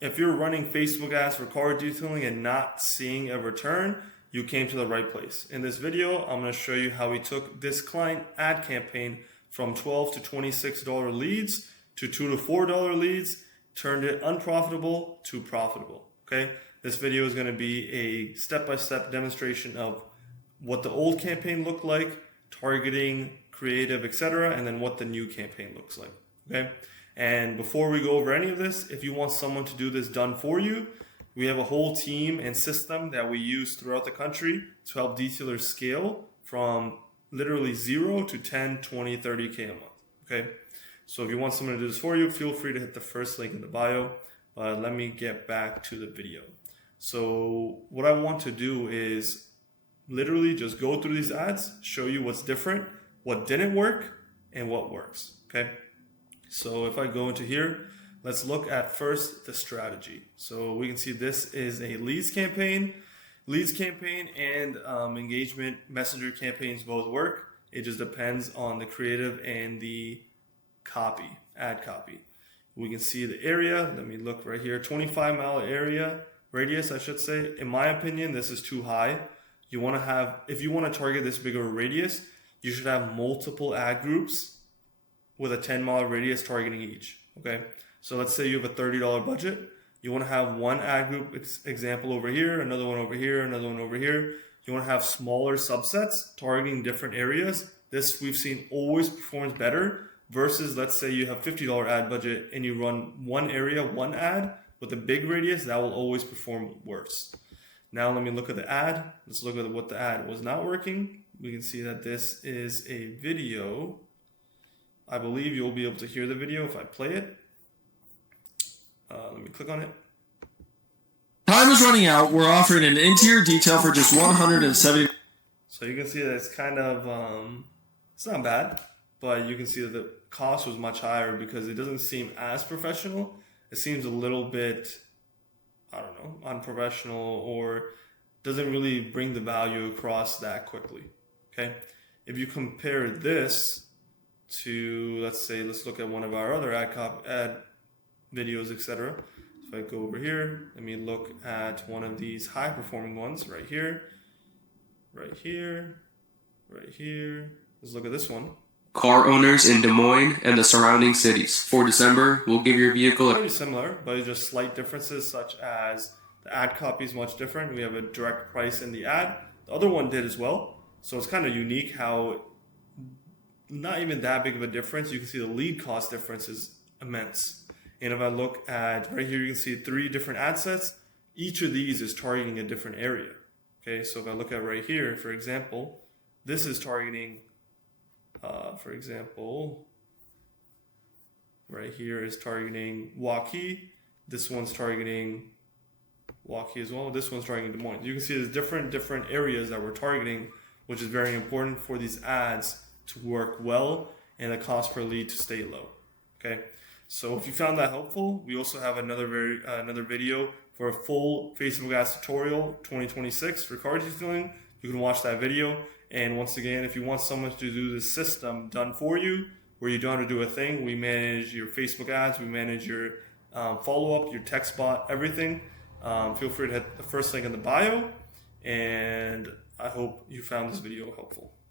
if you're running Facebook ads for car detailing and not seeing a return, you came to the right place. In this video, I'm going to show you how we took this client ad campaign from $12 to $26 leads to $2 to $4 leads, turned it unprofitable to profitable. Okay, this video is going to be a step-by-step demonstration of what the old campaign looked like, targeting, creative, etc., and then what the new campaign looks like. Okay, and before we go over any of this, if you want someone to do this done for you, we have a whole team and system that we use throughout the country to help detailers scale from literally 0 to 10, 20, 30K a month. Okay, so if you want someone to do this for you, feel free to hit the first link in the bio. But let me get back to the video. So what I want to do is literally just go through these ads, show you what's different, what didn't work, and what works. Okay, so if I go into here, let's look at first the strategy. So we can see this is a leads campaign. Leads campaign and engagement messenger campaigns both work. It just depends on the creative and the copy, ad copy. We can see the area. Let me look right here. 25-mile area radius, I should say. In my opinion, this is too high. You want to have, if you want to target this bigger radius, you should have multiple ad groups with a 10-mile radius targeting each. Okay, so let's say you have a $30 budget. You want to have one ad group example over here, another one over here, another one over here. You want to have smaller subsets targeting different areas. This we've seen always performs better versus, let's say you have $50 ad budget and you run one area, one ad with a big radius, that will always perform worse. Now let me look at the ad. Let's look at what the ad was not working. We can see that this is a video. I believe you'll be able to hear the video if I play it. Let me click on it. Time is running out. We're offering an interior detail for just $170. So you can see that it's kind of, it's not bad, but you can see that the cost was much higher because it doesn't seem as professional. It seems a little bit, I don't know, unprofessional, or doesn't really bring the value across that quickly. Okay, if you compare this to, let's look at one of our other ad videos, etc. If I go over here, let me look at one of these high performing ones right here, right here, right here. Let's look at this one. Car owners in Des Moines and the surrounding cities. For December, we'll give your vehicle pretty similar, but it's just slight differences, such as the ad copy is much different. We have a direct price in the ad. The other one did as well. So it's kind of unique how not even that big of a difference. You can see the lead cost difference is immense. And if I look at right here, you can see 3 different ad sets. Each of these is targeting a different area. Okay, so if I look at right here, for example, this is targeting, for example, right here is targeting Waukee. This one's targeting Waukee as well. This one's targeting Des Moines. You can see there's different areas that we're targeting, which is very important for these ads to work well and the cost per lead to stay low. Okay, so if you found that helpful, we also have another video for a full Facebook ads tutorial 2026 for car detailing. You can watch that video. And once again, if you want someone to do this system done for you, where you don't have to do a thing, we manage your Facebook ads, we manage your follow-up, your text bot, everything. Feel free to hit the first link in the bio. And I hope you found this video helpful.